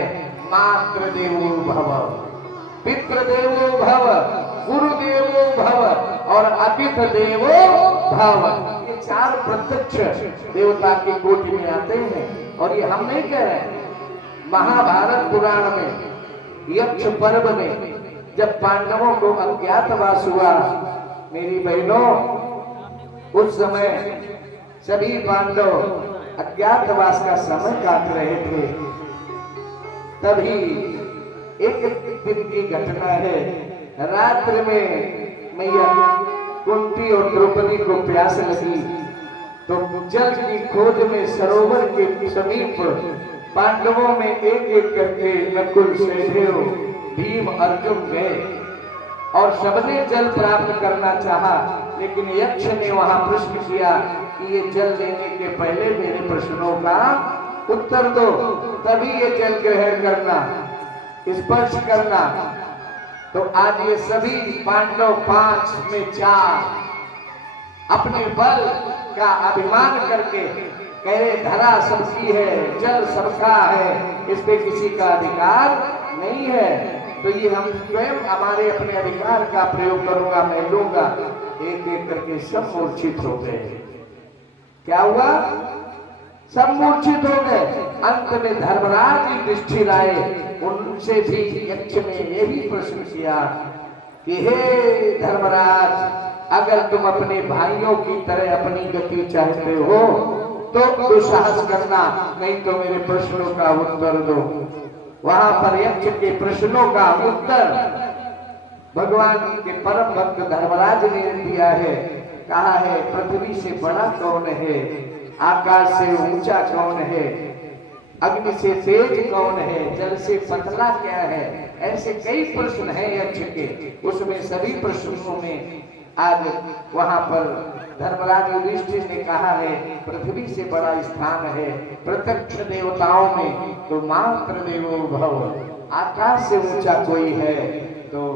है मातृदेवो भव, पितृदेवो भव, गुरुदेवो भव और अतिथि देवो भव। ये चार प्रत्यक्ष देवता की कोटि में आते हैं। और ये हम नहीं कह रहे हैं, महाभारत पुराण में यक्ष पर्व में जब पांडवों को अज्ञातवास हुआ, मेरी बहनों, उस समय सभी पांडव अज्ञातवास का समय काट रहे थे। तभी एक दिन की घटना है, रात्रि में मैया कुंती और द्रौपदी को प्यास लगी, तो जल की खोज में सरोवर के समीप पांडवों में एक एक करके नकुल, सहदेव, भीम, अर्जुन गए और सबने जल प्राप्त करना चाहा। लेकिन यक्ष ने वहां प्रश्न किया कि ये जल लेने के पहले मेरे प्रश्नों का उत्तर दो, तभी ये जल ग्रहण करना, स्पर्श करना। तो आज ये सभी पांडव 5 में 4 अपने बल का अभिमान करके कहे धरा सबकी है, जल सबका है, इस पे किसी का अधिकार नहीं है। तो ये हम स्वयं हमारे अपने अधिकार का प्रयोग करूंगा, मैं लूंगा। एक एक करके सब मूर्छित हो गए। क्या हुआ? सब मूर्छित हो गए। अंत में धर्मराज युधिष्ठिर आए, उनसे भी यक्ष ने यही प्रश्न किया कि हे धर्मराज, अगर तुम अपने भाइयों की तरह अपनी गति चाहते हो तो दुस्साहस करना, नहीं तो मेरे प्रश्नों का उत्तर दो। वहां पर यक्ष के प्रश्नों का उत्तर भगवान के परम भक्त धर्मराज ने दिया है। कहा है, पृथ्वी से बड़ा कौन है, आकाश से ऊंचा कौन है, अग्नि से तेज कौन है, जल से पतला क्या है। ऐसे कई प्रश्न हैं यक्ष के। उसमें सभी प्रश्नों में आज वहां पर धर्मराज युधिष्ठिर ने कहा है, पृथ्वी से बड़ा स्थान है प्रत्यक्ष देवताओं में तो मातृदेवो भव, आकाश से ऊंचा कोई है तो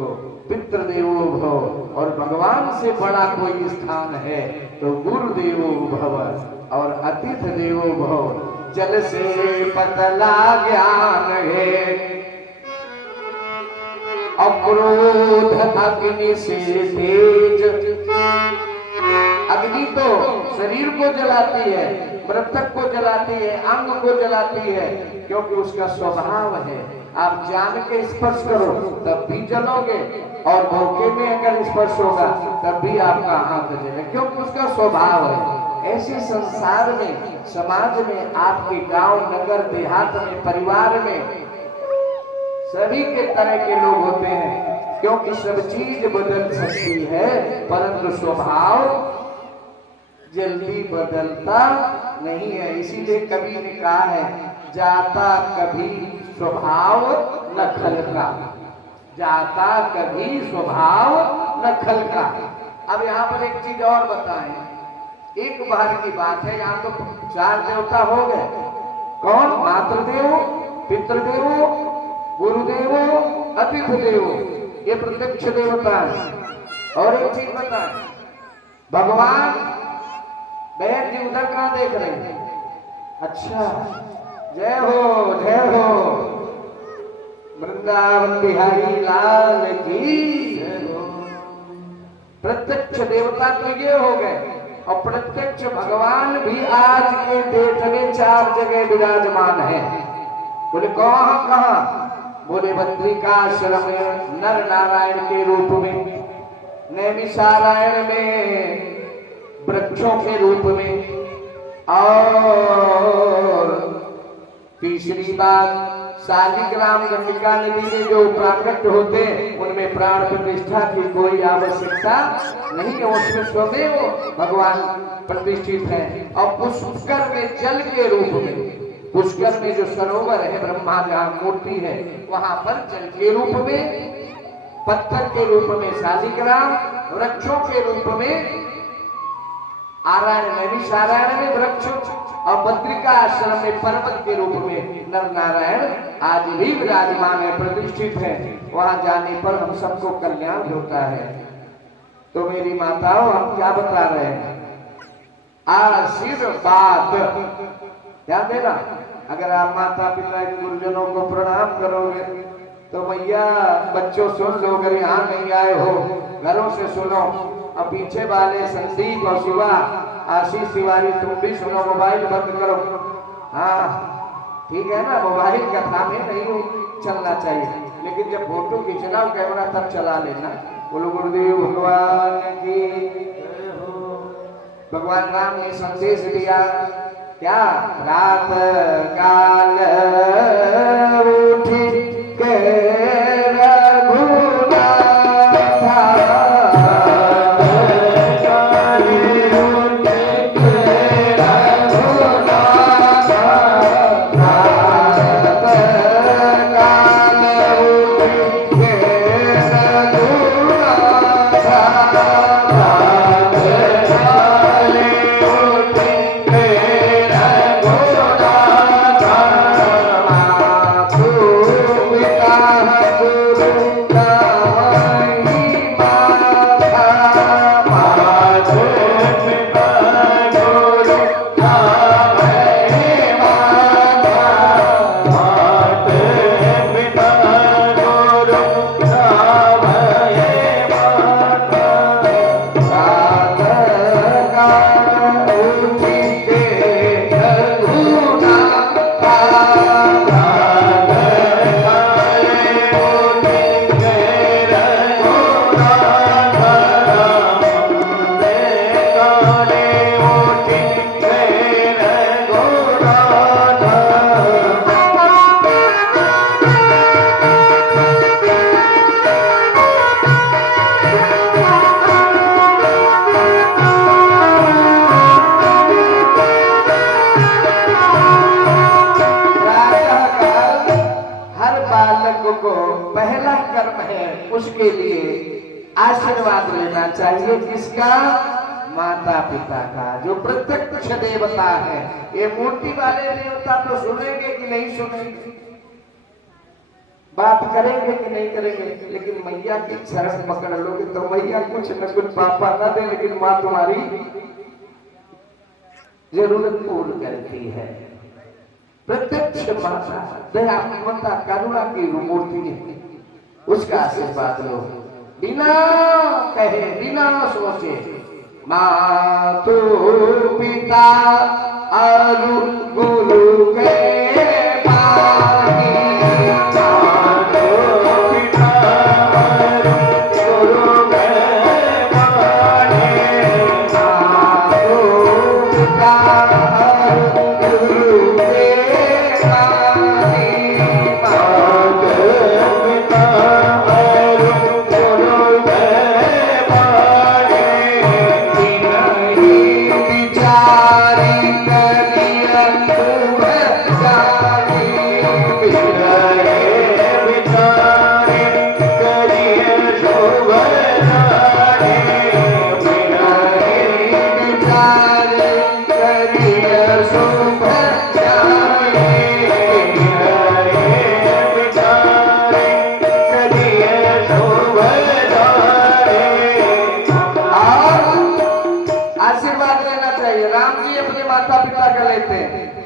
पितृदेवो भव, और भगवान से बड़ा कोई स्थान है तो गुरुदेवो भव और अतिथि देवो भव। जल से पतला ज्ञान है, अक्रोध अग्नि से तेज। अग्नि तो शरीर को जलाती है, मृतक को जलाती है, अंग को जलाती है, क्योंकि उसका स्वभाव है। आप जान के स्पर्श करो तब भी जलोगे, और धोखे में अगर स्पर्श होगा तब भी आपका हाथ जलेगा, क्योंकि उसका स्वभाव है। ऐसे संसार में, समाज में, आपके गांव, नगर, देहात में, परिवार में सभी के तरह के लोग होते हैं, क्योंकि सब चीज बदल सकती है परंतु स्वभाव जल्दी बदलता नहीं है। इसीलिए कवि ने कहा है, जाता कभी स्वभाव न खलका, जाता कभी स्वभाव न खलका। अब यहाँ पर एक चीज और बताएं, एक बार की बात है, यहाँ तो 4 देवता हो गए। कौन? मातृदेव, पितृदेव, गुरुदेवो, अतिथि देवो, ये प्रत्यक्ष देवता है। और एक चीज बताएं, भगवान बहन जी उधर कहां देख रहे हैं? अच्छा, जय हो, जय हो, वृंदावन बिहारी लाल की जय हो। प्रत्यक्ष देवता तो ये हो गए, और प्रत्यक्ष भगवान भी आज के डेट में 4 जगह विराजमान है। बोले कहां कहां? बोले बद्रिकाश्रम में नर नारायण के रूप में, नैमिषारण्य में वृक्षों के रूप में, और तीसरी बात शालिग्राम गंगा नदी में जो प्राकट्य होते हैं उनमें प्राण प्रतिष्ठा की कोई आवश्यकता नहीं है, उसमें स्वयं भगवान प्रतिष्ठित है। और पुष्कर में जल के रूप में, पुष्कर में जो सरोवर है ब्रह्मा जहाँ मूर्ति है, वहां पर जल के रूप में, पत्थर के रूप में शालिग्राम, वृक्षों के रूप में आरायण, नैमिषारण्य में वृक्ष, और बद्रिका आश्रम में पर्वत के रूप में नर नारायण आज भी विराजमान है, प्रतिष्ठित है। वहां जाने पर हम सबको कल्याण होता है। तो मेरी माताओं, हम क्या बता रहे हैं? आशीर्वाद, ध्यान देना, अगर आप माता पिता के गुरुजनों को प्रणाम करोगे तो भैया बच्चों सुन लो, अगर यहाँ नहीं आए हो घरों से सुनो। अब पीछे वाले संदीप और शिवा, आशीष तिवारी, तुम भी सुनो, मोबाइल बंद करो। हाँ ठीक है ना, मोबाइल का थामे नहीं चलना चाहिए, लेकिन जब फोटो खींचना हो कैमरा तब चला लेना। बोलो गुरुदेव भगवान की। भगवान राम ने संदेश दिया क्या, रात काल उठी के उसके लिए आशीर्वाद लेना चाहिए। किसका? माता पिता का, जो प्रत्यक्ष देवता है। ये मूर्ति वाले देवता तो सुनेंगे कि नहीं सुनेंगे, बात करेंगे कि नहीं करेंगे, लेकिन मैया की शरण पकड़ लोगे तो मैया कुछ न कुछ पापा ना दे, लेकिन माँ तुम्हारी जरूरत पूर्ण करती है। प्रत्यक्ष माता दया ममता करुणा की मूर्ति है, उसका आशीर्वाद लो बिना कहे बिना सोचे। मातु पिता और गुरु के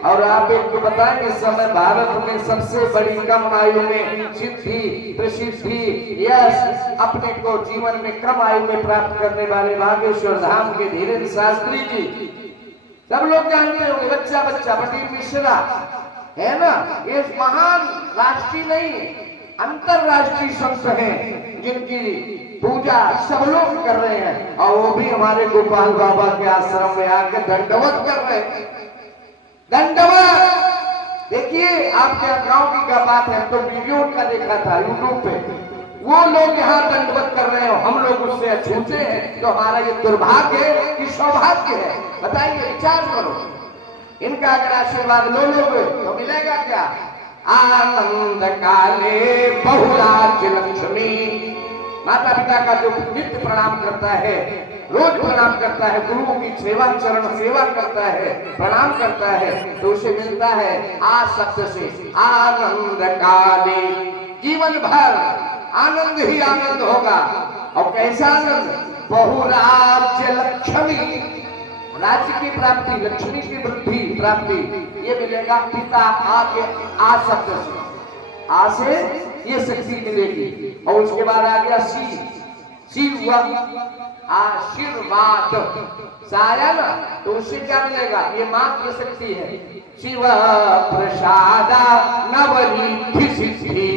और आप एक तो बताएं, इस समय भारत में सबसे बड़ी कम आयु में सिद्धि प्रसिद्धि यश अपने को जीवन में कम आयु में प्राप्त करने वाले बागेश्वर धाम के धीरेन्द्र शास्त्री जी, सब लोग जानते होंगे। बच्चा बच्चा पंडित मिश्रा है ना, ये महान राष्ट्रीय नहीं अंतरराष्ट्रीय संत हैं जिनकी पूजा सब लोग कर रहे हैं, और वो भी हमारे गोपाल बाबा के आश्रम में आकर दंडवत कर रहे हैं। दंडवत देखिए, आपके गांव की क्या बात है, तो वीडियो का देखा था यूट्यूब पे, वो लोग यहाँ दंडवत कर रहे हो, हम लोग उससे अछूते हैं, तो हमारा ये दुर्भाग्य कि सौभाग्य है? बताइए, विचार करो। इनका अगर आशीर्वाद लो लोगे तो मिलेगा क्या? आनंद काले बहुराज्य लक्ष्मी। माता पिता का जो नित्य प्रणाम करता है, रोज प्रणाम करता है, गुरुओं की सेवा चरण सेवा करता है, प्रणाम करता है, तो उसे मिलता है आ शब्द से आनंद काले। जीवन भर आनंद ही आनंद होगा। और कैसा आनंद? बहुराज्य लक्ष्मी, राज्य की प्राप्ति, लक्ष्मी की वृद्धि प्राप्ति, ये मिलेगा पिता आगे आ शब्द से, आ से ये शक्ति मिलेगी। और उसके बाद आ गया शिव आशीर्वाद साया ना, तो उससे क्या मिलेगा, ये मां की शक्ति है। शिव प्रसादा नवरिद्धि सिद्धि,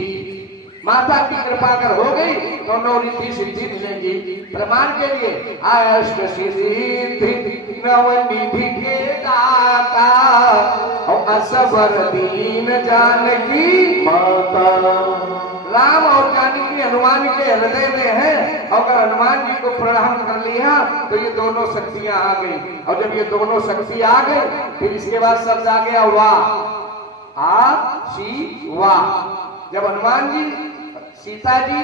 माता की कृपा अगर हो गई तो नवरिद्धि सिद्धि मिलेगी। प्रमाण के लिए अष्ट सिद्धि नवनिधि के दाता और असबर दीन जानकी माता। राम और जानकी हनुमान के हृदय में है, और अगर हनुमान जी को प्रणाम कर लिया तो ये दोनों शक्तियां आ गई। और जब ये दोनों शक्ति आ गई फिर इसके बाद शब्द आ गया वाह, आ शी वाह। जब हनुमान जी, सीता जी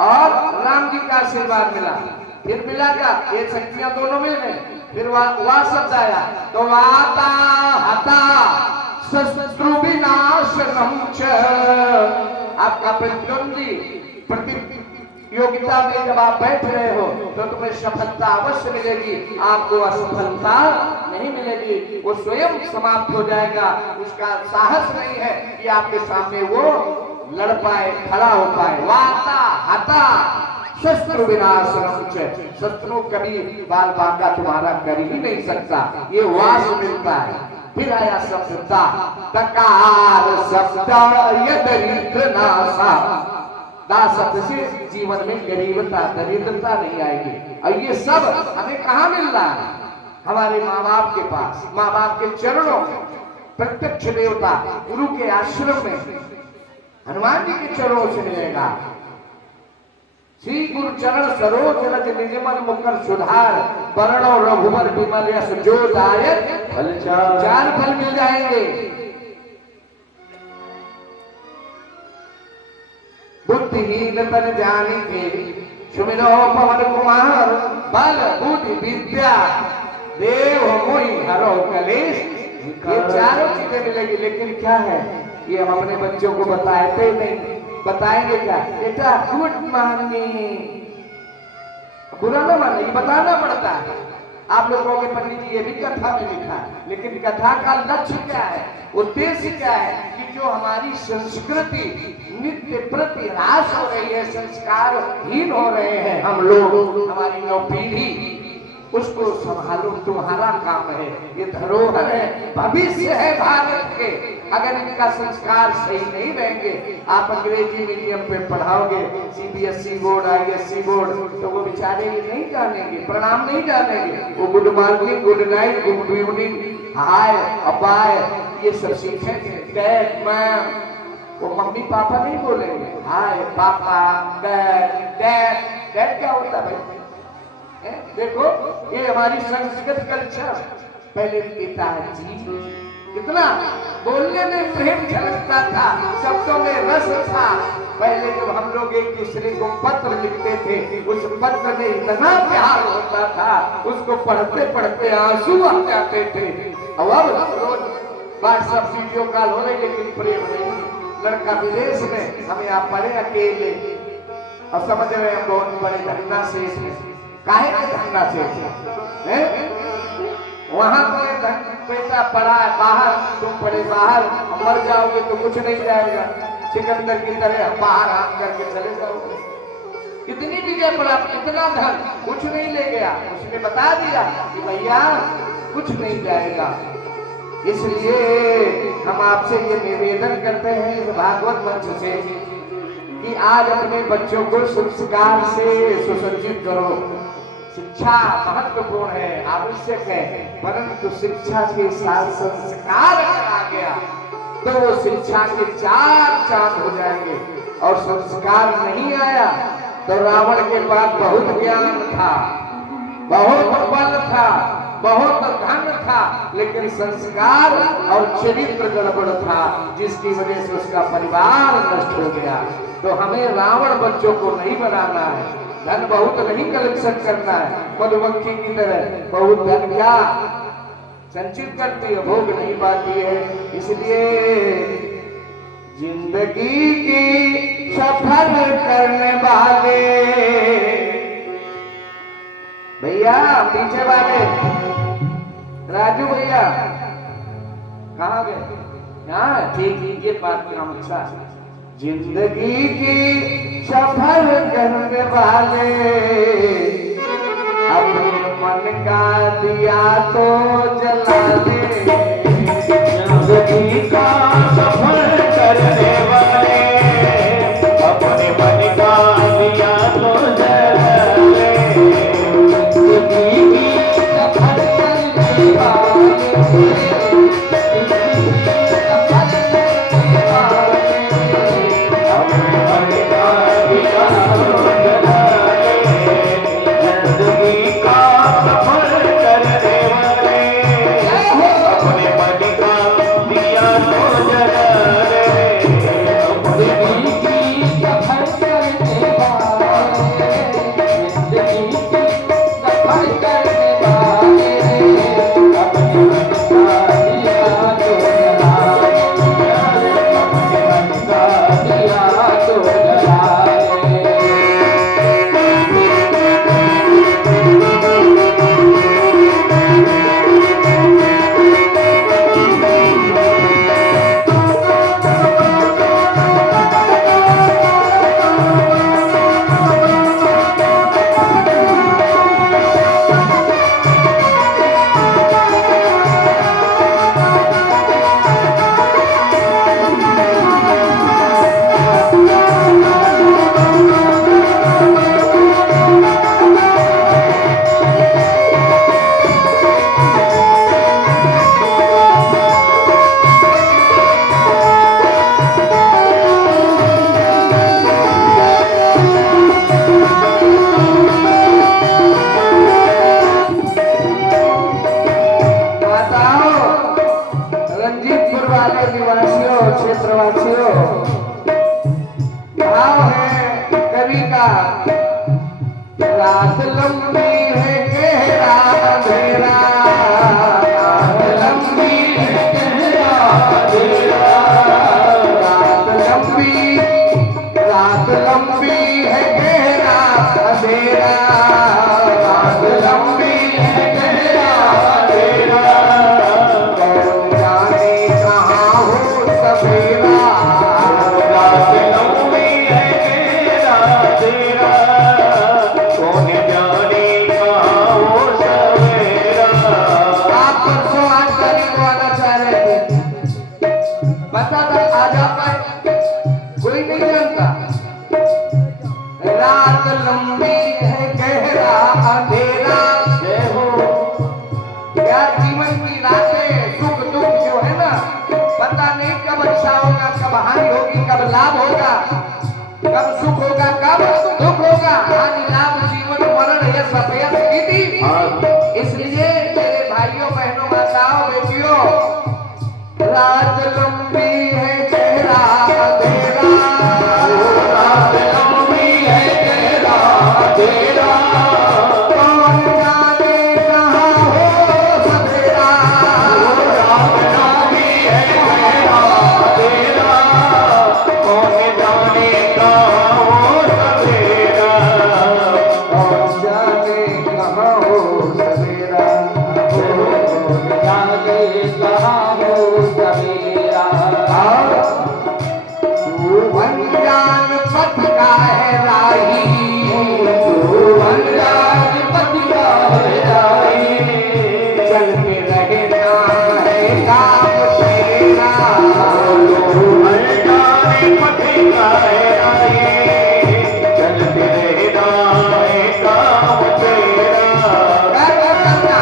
और राम जी का आशीर्वाद मिला, फिर मिला क्या, ये शक्तियां दोनों मिल गई, फिर वाह शब्द आया तो वाता हता शत्रु विनाशनम च। आपका प्रतिद्वंदी प्रतियोगिता में जब आप बैठ रहे हो तो तुम्हें सफलता अवश्य मिलेगी, आपको असफलता नहीं मिलेगी। वो स्वयं समाप्त हो जाएगा, उसका साहस नहीं है कि आपके सामने वो लड़ पाए, खड़ा हो पाए। वाता हता शत्रु विनाशनम च, शत्रु कभी बाल बांका तुम्हारा कर ही नहीं सकता, ये वास मिलता है। फिर आया शब्द तकार शब्द दरिद्र नाशा, दा शब्द से जीवन में गरीबता दरिद्रता नहीं आएगी। और ये सब हमें कहाँ मिल रहा है, हमारे माँ बाप के पास, माँ बाप के चरणों में, प्रत्यक्ष देवता गुरु के आश्रम में, हनुमान जी के चरणों से मिलेगा। श्री गुरु चरण सरोज रज निर्मल मुकर सुधार, वर्ण रघुवर विमल यश जो दायक फल चार फल मिल जाएंगे। बुद्धिहीन तन जानिके सुमिरो पवन कुमार, बल बुद्धि विद्या देव मोहि हरो कलेश। ये चारों चीजें मिलेगी, लेकिन क्या है ये हम अपने बच्चों को बताते नहीं। बताएंगे क्या, बेटा गुड मॉर्निंग, बुरा ना माने, ये बताना पड़ता है। आप लोगों के पंडित जी ये भी कथा में लिखा है, लेकिन कथा का लक्ष्य क्या है, उद्देश्य क्या है, कि जो हमारी संस्कृति नित्य प्रति ह्रास हो रही है, संस्कारहीन हो रहे हैं हम लोग, हमारी नौ पीढ़ी, उसको संभालो, तुम्हारा काम है। ये धरोहर है, भविष्य है भारत के। अगर इनका संस्कार सही नहीं रहेंगे, आप अंग्रेजी मीडियम पे पढ़ाओगे, सीबीएसई बोर्ड, आईएससी बोर्ड, तो वो बेचारे ये नहीं जानेंगे, प्रणाम नहीं जानेंगे। वो good morning, good night, good evening, hi bye, ये सब सीखेंगे। डैड मैम, वो मम्मी पापा नहीं बोलेंगे, हाय पापा डैड। डैड डैड क्या होता है भाई? देखो ये हमारी संस्कृत कल्चर। पहले पिताजी, कितना बोलने में प्रेम झलकता था, शब्दों में रस था। पहले जब हम लोग एक दूसरे को पत्र लिखते थे, उस पत्र में इतना प्यार होता था, उसको पढ़ते पढ़ते आंसू आ जाते थे। अब रोज व्हाट्सएप वीडियो कॉल हो रही, लेकिन प्रेम नहीं। लड़का विदेश में, हम यहाँ पढ़े अकेले, और समझ रहे हम बहुत बड़े धन्ना से, काहे के धन्ना से है? वहां तो बेटा पड़ा है बाहर, तुम पड़े बाहर, मर जाओगे तो कुछ नहीं जाएगा, सिकंदर की तरह बाहर हाथ करके चले जाओगे। कितनी जगह पड़ा, कितना धन, कुछ नहीं ले गया। उसने बता दिया कि भैया कुछ नहीं जाएगा। इसलिए हम आपसे ये निवेदन करते हैं इस भागवत मंच से कि आज अपने बच्चों को संस्कार से सुसज्जित करो। शिक्षा महत्वपूर्ण है, आवश्यक है, परंतु शिक्षा के साथ संस्कार अगर आ गया तो वो शिक्षा के चार चांद हो जाएंगे। और संस्कार नहीं आया तो रावण के पास बहुत ज्ञान था, बहुत बल था, बहुत धन था, लेकिन संस्कार और चरित्र गड़बड़ था, जिसकी वजह से उसका परिवार नष्ट हो गया। तो हमें रावण बच्चों को नहीं बनाना है, धन बहुत नहीं कलेक्शन करना है, मधुमक्खी की तरह बहुत धन क्या संचित करती है, भोग नहीं पाती है। इसलिए जिंदगी की सफल करने वाले भैया, पीछे वाले राजू भैया, कहाँ गए? हाँ ठीक, ये बात काम अच्छा है। जिंदगी की सफर करने वाले अपने मन का दिया तो जला दे। जिंदगी का सफर करने वाले अपने मन का दिया तो जला दे। जिंदगी की सफर करने वाले क्षेत्रवासियों, भाव है कवि का। रात लंबी है गहरा अंधेरा, रात लंबी है गहरा अंधेरा, रात लंबी है गहरा अंधेरा, रात लंबी है गहरा अंधेरा। कौन जाने कहाँ हो सवेरा, रात लंबी है गहरा अंधेरा, कौन जाने कहाँ हो सवेरा। आप परसों आज गाड़ी को आना चाह रहे थे, पता था आज आप आए, कोई नहीं जानता। रात लंबी है गहरा अंधेरा, जय हो। क्या जीवन की रातें सुख दुख जो है ना, पता नहीं कब अच्छा होगा, कब हानि होगी, कब लाभ होगा, कब सुख होगा, कब दुख होगा। हानि लाभ जीवन मरण है सफेद स्थिति। इसलिए मेरे भाइयों बहनों माताओं बेटियों, रात लंबी है गहरा अंधेरा, रात लंबी है गहरा अंधेरा, कौन जाने कहाँ हो सवेरा, रात लंबी है गहरा अंधेरा, कौन जाने कहाँ हो सवेरा। कौन जाने कहाँ हो सवेरा, कौन जाने कहाँ हो सवेरा। तू अनजान पथ का है राही, तू अनजान पथ का है राही, चलते रहना है काम तेरा, अनजाने पथ का है राही, चलते रहना है काम तेरा। क्या करना।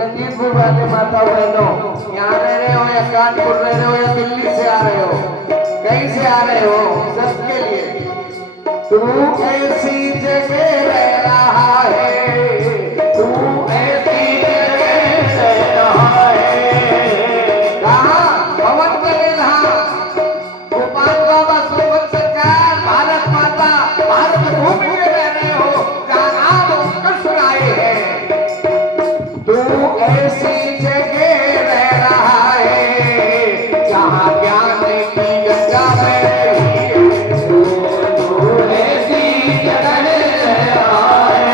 रंजीतपुर वाले माता बहनों, यहाँ रह रहे हो या कानपुर रह रहे हो या दिल्ली से आ रहे हो, कहीं से आ रहे हो, सबके लिए तू ऐसी जगह रह रहा है, तू ऐसी जगह रह रहा है। कहाँ? भवन करे रहा गोपाल बाबा सोबत सरकार, भारत माता, भारत भूमि में रह रहे हो, जहाँ नाम उत्कर्ष सुनाए हैं। तू ऐसी जगह रह रहा है जहाँ ज्ञान की गंगा बह रही है। तू ऐसी जगह रह रहा है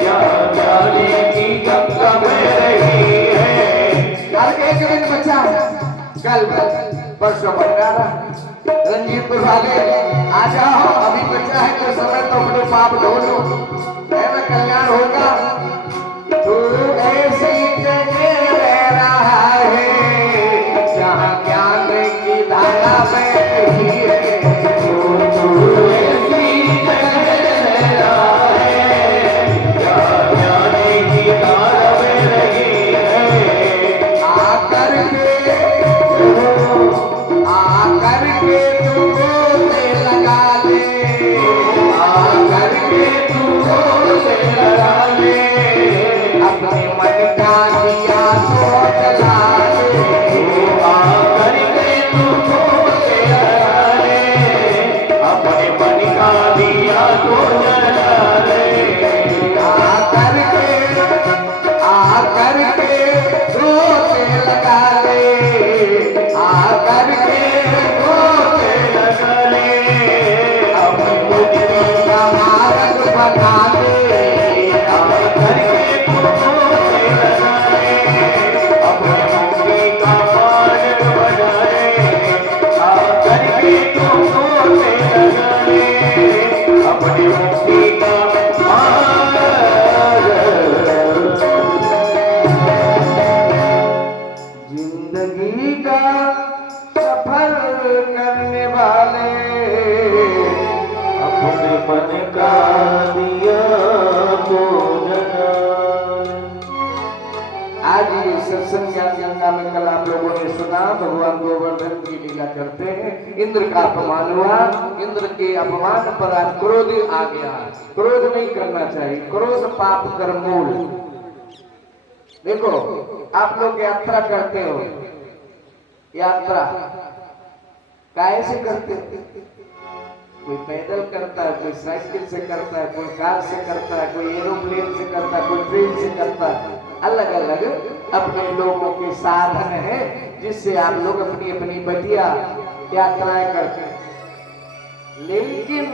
जहाँ ज्ञान की गंगा बह रही है। हर एक दिन बच्चा कल परसों भंडारा, रंजीतपुर वाले आ जाओ, अभी बच्चा है तो समय तो अपने पाप धो लो, मैं कल्याण होगा। तू ऐसी जगह रह रहा है जहाँ ज्ञान की धारा बह रही है। तू ऐसी जगह रह रहा है जहाँ ज्ञान की धारा बह रही है। आकर के तू बोलने लगा ले, आकर के तू बोलने लगा ले, अपने मन का दिया तो जला ले, आकर के तू बोलने लगा ले, अपने मन का दिया तो जला ले, आकर के रोते लगा ले, आकर के रोते लगा ले, अपनी मुक्ति का मार्ग बता ले, आकर के रोते लगा ले, अपनी मुक्ति का मार्ग बता ले, आकर के रोते लगा ले, अपनी मुक्ति का जिंदगी का सफर करने वाले अपने मन का दिया तो जला। आज ये सत्संग गंगा में कल आप लोगों ने सुना, भगवान गोवर्धन की लीला करते हैं। इंद्र का अपमान हुआ, इंद्र के अपमान पर आज क्रोध आ गया। क्रोध नहीं करना चाहिए, क्रोध पाप कर मूल। देखो आप लोग यात्रा करते हो, यात्रा काहे से करते हो? कोई पैदल करता है, कोई साइकिल से करता है, कोई कार से करता है, कोई एरोप्लेन से करता है, कोई ट्रेन से करता है। अलग अलग अपने लोगों के साधन है जिससे आप लोग अपनी अपनी बढ़िया यात्राएं करते हैं। लेकिन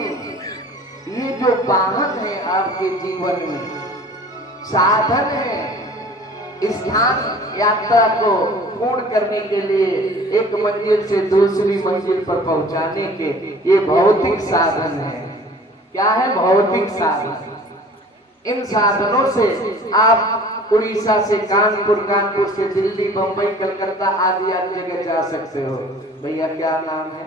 ये जो वाहन है आपके जीवन में, साधन है, स्थान यात्रा को पूर्ण करने के लिए एक मंजिल से दूसरी मंजिल पर पहुंचाने के, ये भौतिक साधन है। क्या है? भौतिक साधन। इन साधनों से आप उड़ीसा से कानपुर, कानपुर से दिल्ली, बंबई, कलकत्ता आदि आदि जगह जा सकते हो। भैया क्या नाम है?